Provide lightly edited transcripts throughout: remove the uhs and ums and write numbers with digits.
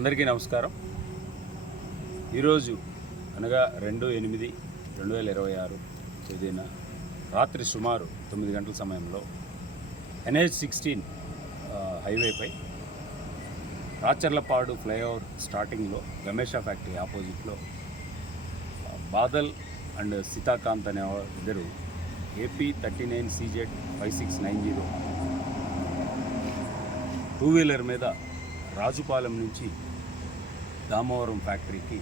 అందరికీ నమస్కారం. ఈరోజు అనగా 2/8/2026 తేదీన రాత్రి సుమారు 9 గంటల సమయంలో NH-16 హైవేపై రాచర్లపాడు ఫ్లైఓవర్ స్టార్టింగ్లో గమేషా ఫ్యాక్టరీ ఆపోజిట్లో బాదల్ అండ్ సీతాకాంత్ అనే ఇద్దరు AP39CZ 5690 టూ వీలర్ మీద రాజుపాలెం నుంచి దామవరం ఫ్యాక్టరీకి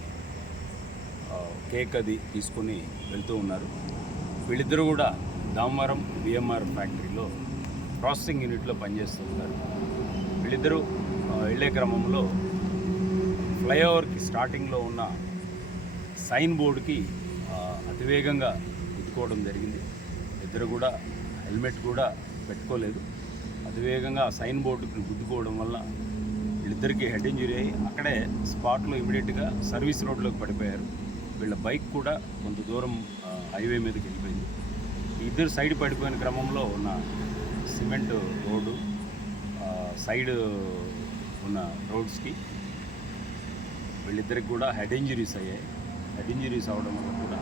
కేక్ అది తీసుకొని వెళ్తూ ఉన్నారు. వీళ్ళిద్దరూ కూడా దామవరం BMR ఫ్యాక్టరీలో ప్రాసెసింగ్ యూనిట్లో పనిచేస్తూ ఉన్నారు. వీళ్ళిద్దరూ వెళ్ళే క్రమంలో ఫ్లైఓవర్కి స్టార్టింగ్లో ఉన్న సైన్ బోర్డుకి అతివేగంగా గుద్దుకోవడం జరిగింది. ఇద్దరు కూడా హెల్మెట్ కూడా పెట్టుకోలేదు. అతివేగంగా సైన్ బోర్డుకి గుద్దుకోవడం వల్ల వీళ్ళిద్దరికీ హెడ్ ఇంజరీ అయ్యి అక్కడే స్పాట్లో ఇమీడియట్గా సర్వీస్ రోడ్లోకి పడిపోయారు. వీళ్ళ బైక్ కూడా కొంత దూరం హైవే మీదకి వెళ్ళిపోయింది. ఇద్దరు సైడ్ పడిపోయిన క్రమంలో ఉన్న సిమెంట్ రోడ్డు సైడ్ ఉన్న రోడ్స్కి వీళ్ళిద్దరికి కూడా హెడ్ ఇంజరీస్ అయ్యాయి. హెడ్ ఇంజరీస్ అవడం వల్ల కూడా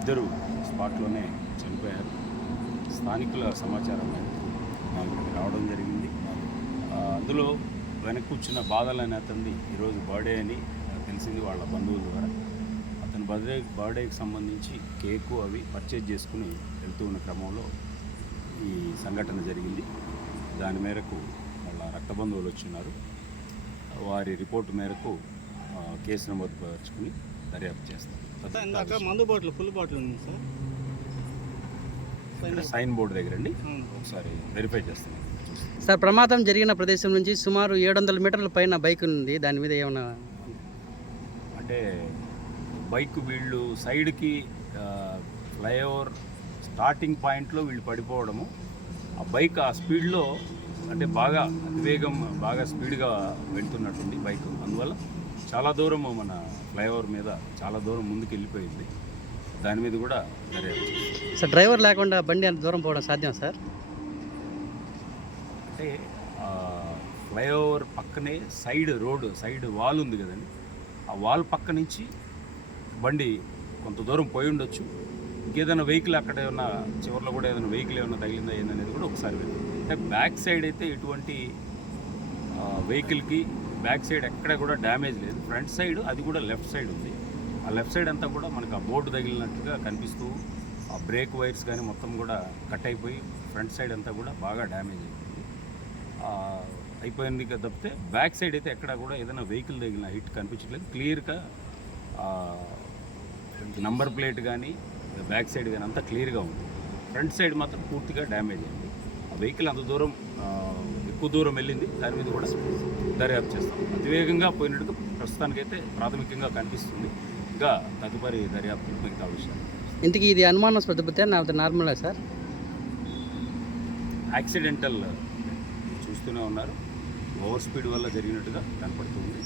ఇద్దరు స్పాట్లోనే చనిపోయారు. స్థానికుల సమాచారం ఇక్కడికి రావడం జరిగింది. అందులో వెనక్కి వచ్చిన బాధలు అనే అతన్ని ఈరోజు బర్త్డే అని తెలిసింది వాళ్ళ బంధువుల ద్వారా. అతని బర్త్డేకి సంబంధించి కేకు అవి పర్చేజ్ చేసుకుని వెళ్తూ ఉన్న క్రమంలో ఈ సంఘటన జరిగింది. దాని మేరకు వాళ్ళ రక్త బంధువులు వచ్చిన్నారు. వారి రిపోర్టు మేరకు కేసు నమోదు పరుచుకుని దర్యాప్తు చేస్తాం. మందు బాటిల్ ఫుల్ బాటిల్ ఉంది సార్, సైన్ బోర్డు దగ్గర అండి. ఒకసారి వెరిఫై చేస్తాం సార్. ప్రమాదం జరిగిన ప్రదేశం నుంచి సుమారు 700 మీటర్ల పైన బైక్ ఉంది. దాని మీద ఏమైనా అంటే బైక్ వీళ్ళు సైడ్కి ఫ్లైఓవర్ స్టార్టింగ్ పాయింట్లో వీళ్ళు పడిపోవడము, ఆ బైక్ ఆ స్పీడ్లో అంటే బాగా అతివేగం బాగా స్పీడ్గా వెళ్తున్నట్టుంది బైక్. అందువల్ల చాలా దూరం మన ఫ్లైఓవర్ మీద చాలా దూరం ముందుకు వెళ్ళిపోయింది. దాని మీద కూడా సార్ డ్రైవర్ లేకుండా బండి అంత దూరం పోవడం సాధ్యం సార్? అంటే ఫ్లైఓవర్ పక్కనే సైడ్ రోడ్డు సైడ్ వాల్ ఉంది కదండి, ఆ వాల్ పక్క నుంచి బండి కొంత దూరం పోయి ఉండొచ్చు. ఇంకేదైనా వెహికల్ అక్కడ ఏమన్నా చివరిలో కూడా ఏదైనా వెహికల్ ఏమైనా తగిలిందా ఏందనేది కూడా ఒకసారి అంటే బ్యాక్ సైడ్ అయితే ఎటువంటి వెహికల్కి బ్యాక్ సైడ్ ఎక్కడ కూడా డ్యామేజ్ లేదు. ఫ్రంట్ సైడ్ అది కూడా లెఫ్ట్ సైడ్ ఉంది. ఆ లెఫ్ట్ సైడ్ అంతా కూడా మనకు ఆ బోర్డు తగిలినట్టుగా కనిపిస్తూ ఆ బ్రేక్ వైర్స్ కానీ మొత్తం కూడా కట్ అయిపోయి ఫ్రంట్ సైడ్ అంతా కూడా బాగా డ్యామేజ్ అయిపోయింది తప్పితే బ్యాక్ సైడ్ అయితే ఎక్కడ కూడా ఏదైనా వెహికల్ తగిలిన హిట్ కనిపించట్లేదు. క్లియర్గా నంబర్ ప్లేట్ కానీ బ్యాక్ సైడ్ కానీ అంతా క్లియర్గా ఉంది. ఫ్రంట్ సైడ్ మాత్రం పూర్తిగా డ్యామేజ్ అయింది. ఆ వెహికల్ అంత దూరం ఎక్కువ దూరం వెళ్ళింది. దాని మీద కూడా దర్యాప్తు చేస్తాం. అతివేగంగా పోయినట్టుగా ప్రస్తుతానికైతే ప్రాథమికంగా కనిపిస్తుంది. ఇంకా తదుపరి దర్యాప్తు మిగతా విషయాలు. ఇంతకీ ఇది అనుమానాస్పద నార్మల్గా సార్? యాక్సిడెంటల్ చూస్తూనే ఉన్నారు. ఓవర్ స్పీడ్ వల్ల జరిగినట్టుగా కనపడుతుంది.